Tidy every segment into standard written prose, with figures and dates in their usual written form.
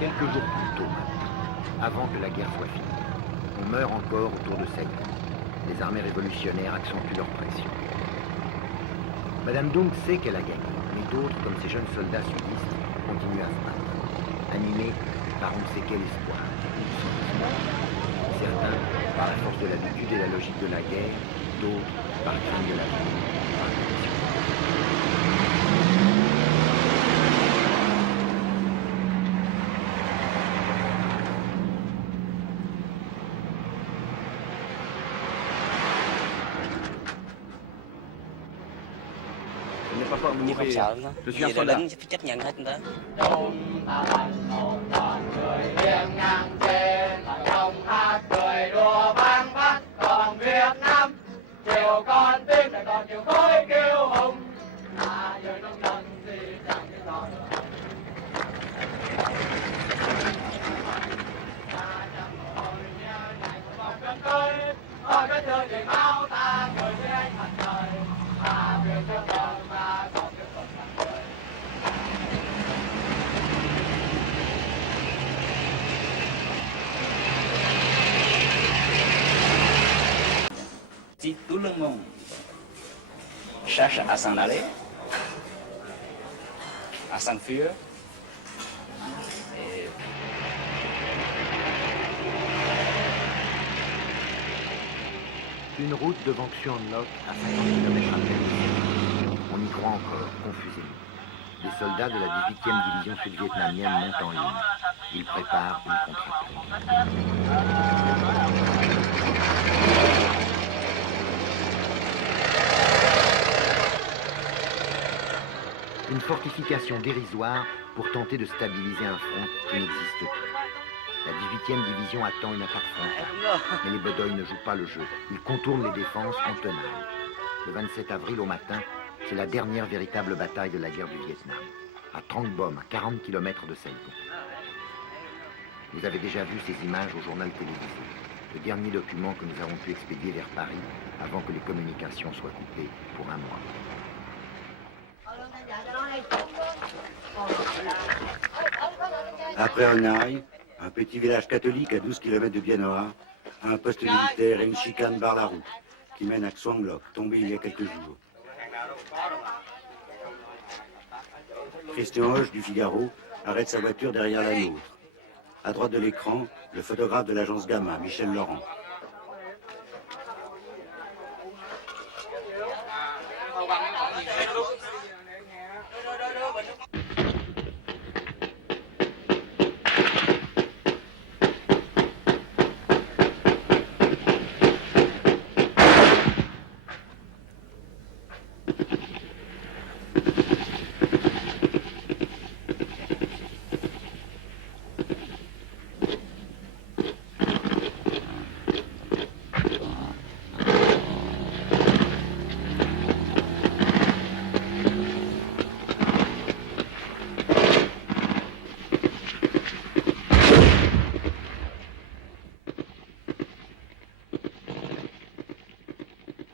Quelques jours plus tôt, avant que la guerre soit finie, on meurt encore autour de Saigon. Les armées révolutionnaires accentuent leur pression. Madame Dunk sait qu'elle a gagné, mais d'autres, comme ces jeunes soldats sudistes, continuent à se battre, animés par on ne sait quel espoir. Certains, par la force de l'habitude et la logique de la guerre, d'autres, par crainte de la vie, par la pression. Như không sợ nữa. Je suis un Vì là soldat. lính phải chấp nhận hết đó. Chúng ta thành một đoàn người hiên ngang trên là trong hát cười đùa vang vắt còn Việt Nam chiều con tim lại còn chiều khối kiêu hùng là người nông dân gì chẳng biết rõ nữa. Ở cái thời điểm áo ta người với anh mặt trời và việc trước đời và còn tiếp tục làm người. Si tout le monde cherche à s'en aller, à s'enfuir, et Une route de Vangchuan-Nok à 50 km à peine. On y croit encore, confusément. Les soldats de la 18e division sud-vietnamienne montent en ligne. Ils préparent une contre-attaque. Une fortification dérisoire pour tenter de stabiliser un front qui n'existe plus. La 18e division attend une attaque frontale, mais les Bedoy ne jouent pas le jeu. Ils contournent les défenses en tenaille. Le 27 avril au matin, c'est la dernière véritable bataille de la guerre du Vietnam. À Trang Bom, à 40 km de Saigon. Vous avez déjà vu ces images au journal télévisé. Le dernier document que nous avons pu expédier vers Paris avant que les communications soient coupées pour un mois. Après Hanoï, un petit village catholique à 12 km de Bien Hoa, un poste militaire et une chicane barrent la route qui mène à Xuang Loc, tombé il y a quelques jours. Christian Hoche du Figaro arrête sa voiture derrière la nôtre. À droite de l'écran, le photographe de l'agence Gamma, Michel Laurent.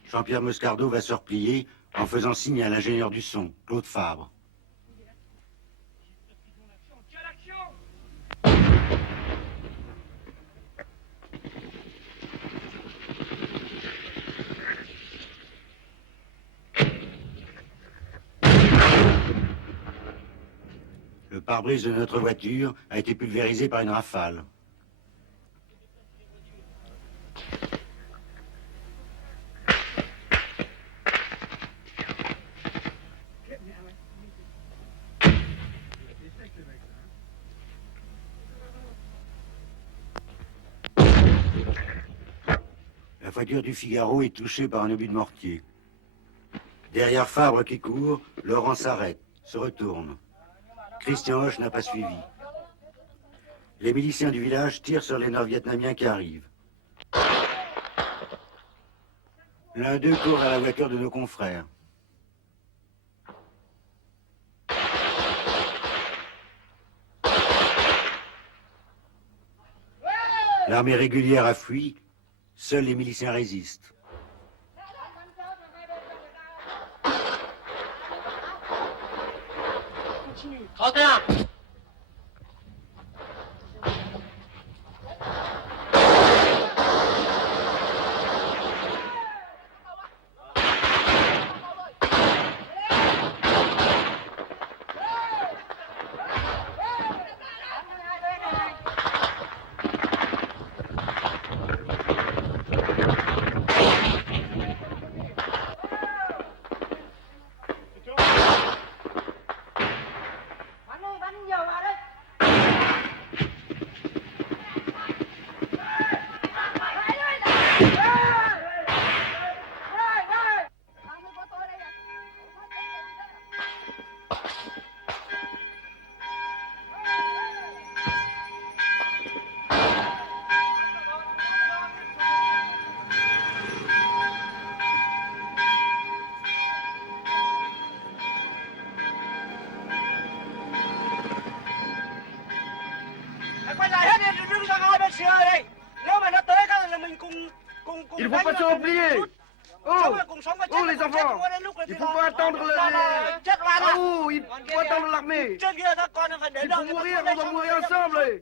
Jean-Pierre Moscardo va se replier en faisant signe à l'ingénieur du son, Claude Fabre. Le pare-brise de notre voiture a été pulvérisé par une rafale. La voiture du Figaro est touchée par un obus de mortier. Derrière Fabre qui court, Laurent s'arrête, se retourne. Christian Hoche n'a pas suivi. Les miliciens du village tirent sur les Nord-Vietnamiens qui arrivent. L'un d'eux court à la voiture de nos confrères. L'armée régulière a fui, seuls les miliciens résistent. Oh les enfants, il faut pas attendre Oh, il faut attendre l'armée. C'est pour mourir, on va mourir ensemble.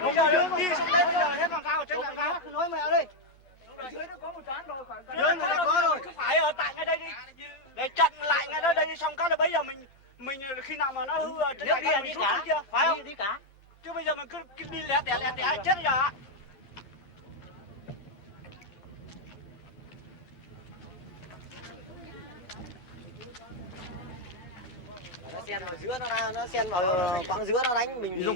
Bây giờ đi xuống đây bây giờ hết làm sao trên làm sao? Nói mẹ ơi. Dưới nó có một trán rồi phải không? Dưới nó có rồi, cứ phải ở tại ngay đây đi. Để chặn lại ngay đó đây đi xong cái là bây giờ mình khi nào mà nó hư trên này mình rút kia, phải không? Đi cả. Chứ bây giờ mình cứ đi lẻ tẻ chết bây giờ ạ. Xen vào giữa nó xen vào quãng giữa nó đánh mình,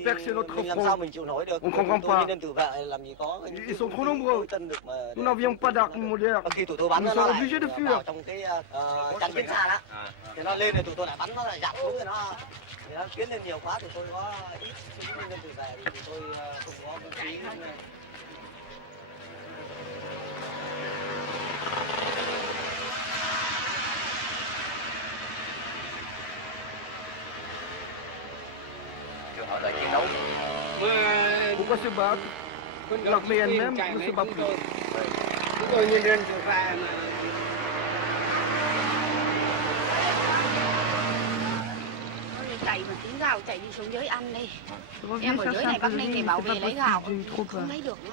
làm sao mình chịu nổi được. On comprend pas. Nên tự vệ làm gì có. Ils sont trop nombreux. Nous n'avions pas d'armes moderne. Khi tụi tôi bắn Nous nó sommes lại obligés de fuir. vào trong cái chắn kiến xa đó. Thì nó lên thì tụi tôi lại bắn nó lại dạt xuống thì nó tiến lên nhiều quá thì tôi có ít nên tự vệ thì tôi không có vũ khí. Họ đợi chiến đấu. Pourquoi se battre? L'armée elle-même ne se bat plus. Chúng tôi nhân dân trở ra mà chạy mà tiếng gào chạy đi xuống dưới ăn đi. Em ở dưới này bác Ninh thì bảo về lấy gạo không lấy được nữa.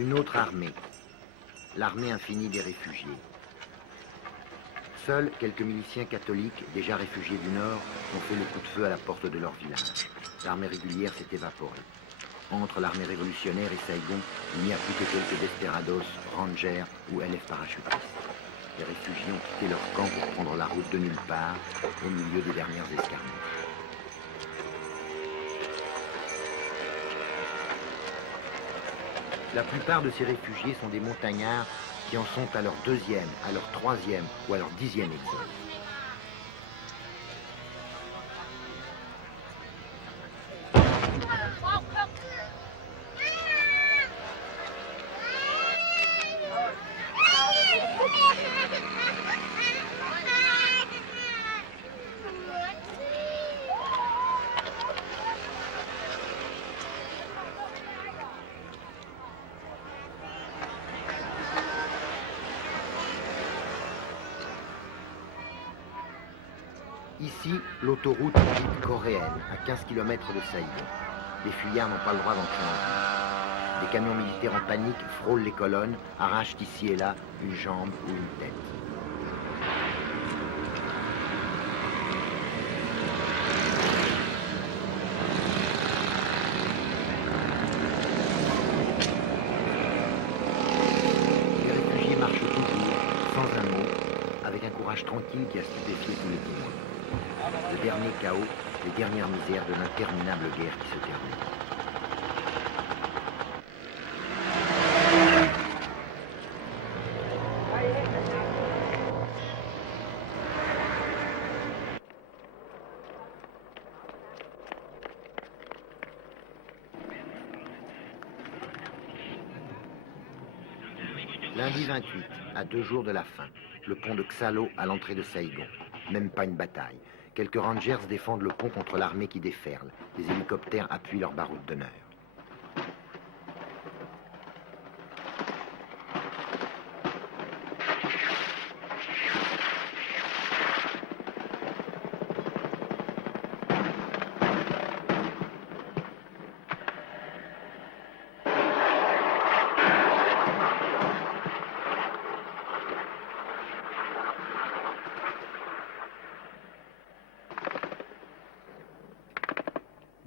Une autre armée, l'armée infinie des réfugiés. Seuls quelques miliciens catholiques, déjà réfugiés du Nord, ont fait le coup de feu à la porte de leur village. L'armée régulière s'est évaporée. Entre l'armée révolutionnaire et Saigon, il n'y a plus que quelques desperados, rangers ou LF parachutistes. Les réfugiés ont quitté leur camp pour prendre la route de nulle part, au milieu des dernières escarmouches. La plupart de ces réfugiés sont des montagnards qui en sont à leur deuxième, à leur troisième ou à leur 10e exode. Ici, l'autoroute est dite coréenne, à 15 km de Saigon. Les fuyards n'ont pas le droit d'entrer en ville. Des camions militaires en panique frôlent les colonnes, arrachent ici et là une jambe ou une tête. Les réfugiés marchent toujours, sans un mot, avec un courage tranquille qui a stupéfié tous les témoins. Le dernier chaos, les dernières misères de l'interminable guerre qui se termine. Lundi 28, à 2 jours de la fin, le pont de Xalo à l'entrée de Saigon. Même pas une bataille. Quelques rangers défendent le pont contre l'armée qui déferle. Les hélicoptères appuient leur baroud d'honneur.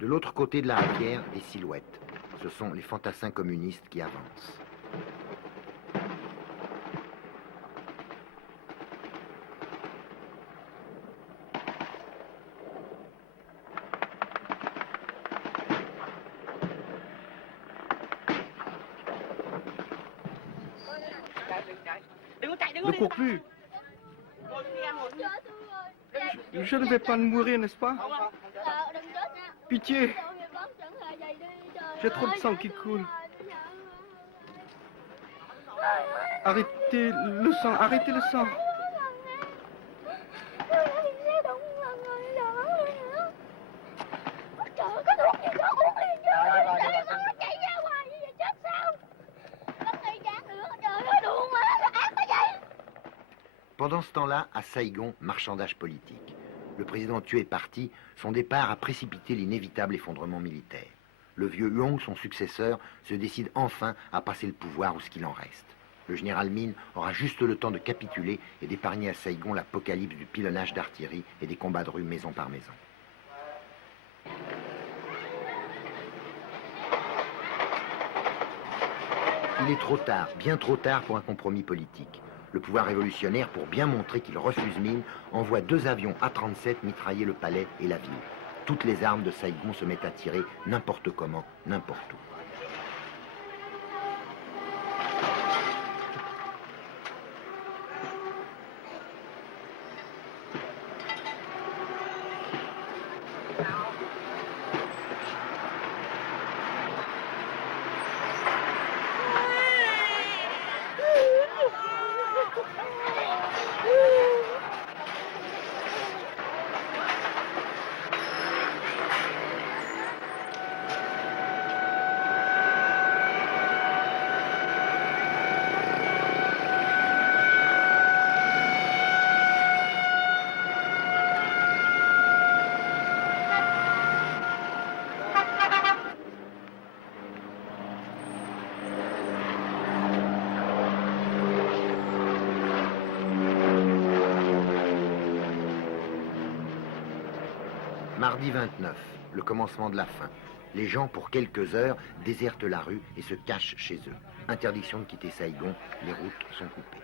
De l'autre côté de la rivière, des silhouettes. Ce sont les fantassins communistes qui avancent. Ne cours plus. Je ne vais pas mourir, n'est-ce pas? Pitié. J'ai trop de sang qui coule. Arrêtez le sang, arrêtez le sang. Pendant ce temps-là, à Saïgon, marchandage politique. Le président tué est parti, son départ a précipité l'inévitable effondrement militaire. Le vieux Huong, son successeur, se décide enfin à passer le pouvoir ou ce qu'il en reste. Le général Min aura juste le temps de capituler et d'épargner à Saïgon l'apocalypse du pilonnage d'artillerie et des combats de rue maison par maison. Il est trop tard, bien trop tard pour un compromis politique. Le pouvoir révolutionnaire, pour bien montrer qu'il refuse Min, envoie 2 avions A-37 mitrailler le palais et la ville. Toutes les armes de Saïgon se mettent à tirer n'importe comment, n'importe où. Mardi 29, le commencement de la fin. Les gens, pour quelques heures, désertent la rue et se cachent chez eux. Interdiction de quitter Saïgon, les routes sont coupées.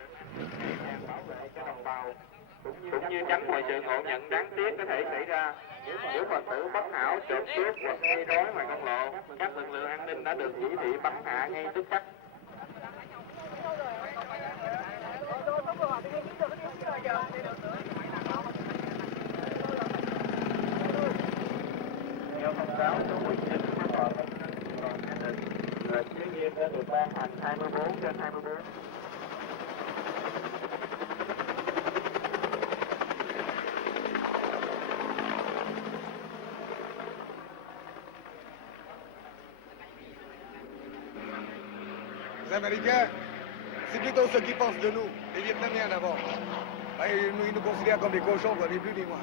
Cũng như tránh mọi sự ngộ nhận đáng tiếc có thể xảy ra nếu Phật tử bất hảo trộm cướp hoặc gây rối ngoài công lộ. Các lực lượng an ninh đã được chỉ thị bắn hạ ngay tức khắc. Theo thông cáo số 19 của Tòa Tổng an ninh, lệnh giới nghiêm đã được ban hành 24/24. Les Américains, c'est plutôt ceux qui pensent de nous, les Vietnamiens d'abord. Et ils nous considèrent comme des cochons, quoi, ni plus ni moins.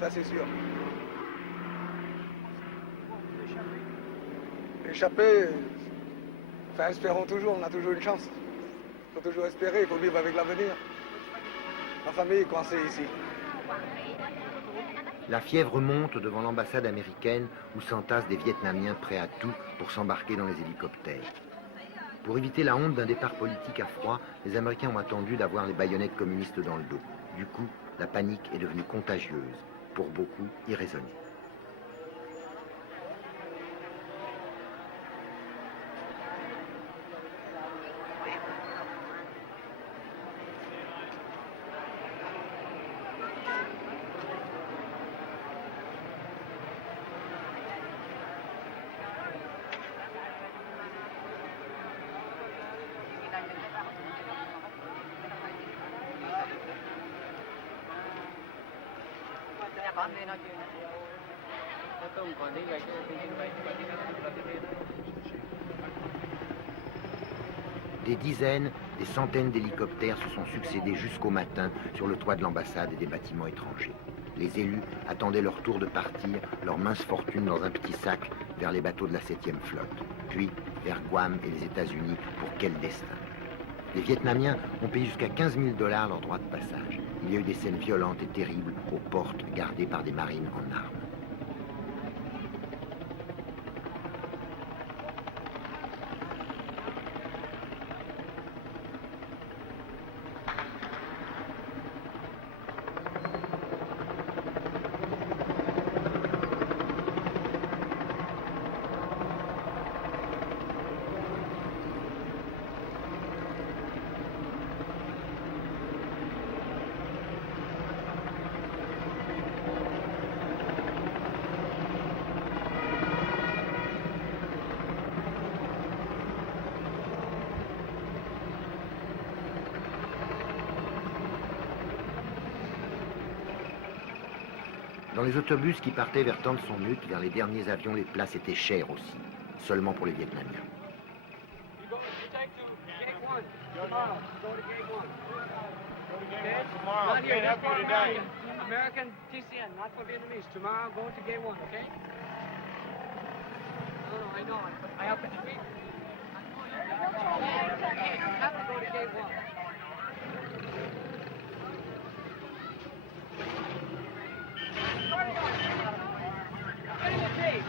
Ça, c'est sûr. Échapper, enfin, espérons toujours, on a toujours une chance. Il faut toujours espérer, il faut vivre avec l'avenir. Ma famille est coincée ici. La fièvre monte devant l'ambassade américaine où s'entassent des Vietnamiens prêts à tout pour s'embarquer dans les hélicoptères. Pour éviter la honte d'un départ politique à froid, les Américains ont attendu d'avoir les baïonnettes communistes dans le dos. Du coup, la panique est devenue contagieuse, pour beaucoup irraisonnée. Des dizaines, des centaines d'hélicoptères se sont succédés jusqu'au matin sur le toit de l'ambassade et des bâtiments étrangers. Les élus attendaient leur tour de partir, leur mince fortune dans un petit sac vers les bateaux de la 7e flotte, puis vers Guam et les États-Unis pour quel destin. Les Vietnamiens ont payé jusqu'à 15 000 $ leur droit de passage. Il y a eu des scènes violentes et terribles aux portes gardées par des marines en armes. Dans les autobus qui partaient vers Tan Son Nhut, vers les derniers avions, les places étaient chères aussi, seulement pour les Vietnamiens. American TCN, not for Vietnamese. Tomorrow, go to gate 1, okay? No, I know. I have to speak. You have to go to gate 1. Get in the tape.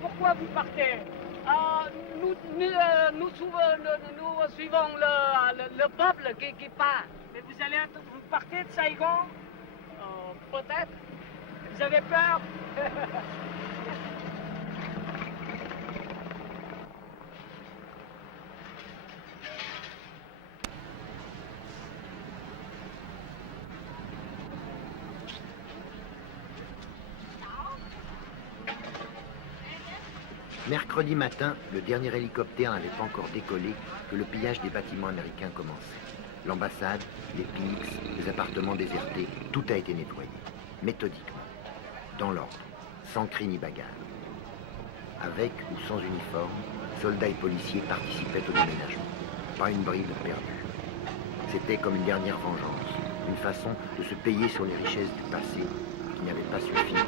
Pourquoi vous partez? Nous suivons le peuple qui part. Mais vous partez de Saigon? Peut-être. Vous avez peur? Mercredi matin, le dernier hélicoptère n'avait pas encore décollé que le pillage des bâtiments américains commençait. L'ambassade, les PX, les appartements désertés, tout a été nettoyé, méthodiquement, dans l'ordre, sans cri ni bagarre. Avec ou sans uniforme, soldats et policiers participaient au déménagement. Pas une bride perdue. C'était comme une dernière vengeance, une façon de se payer sur les richesses du passé qui n'avaient pas suffi à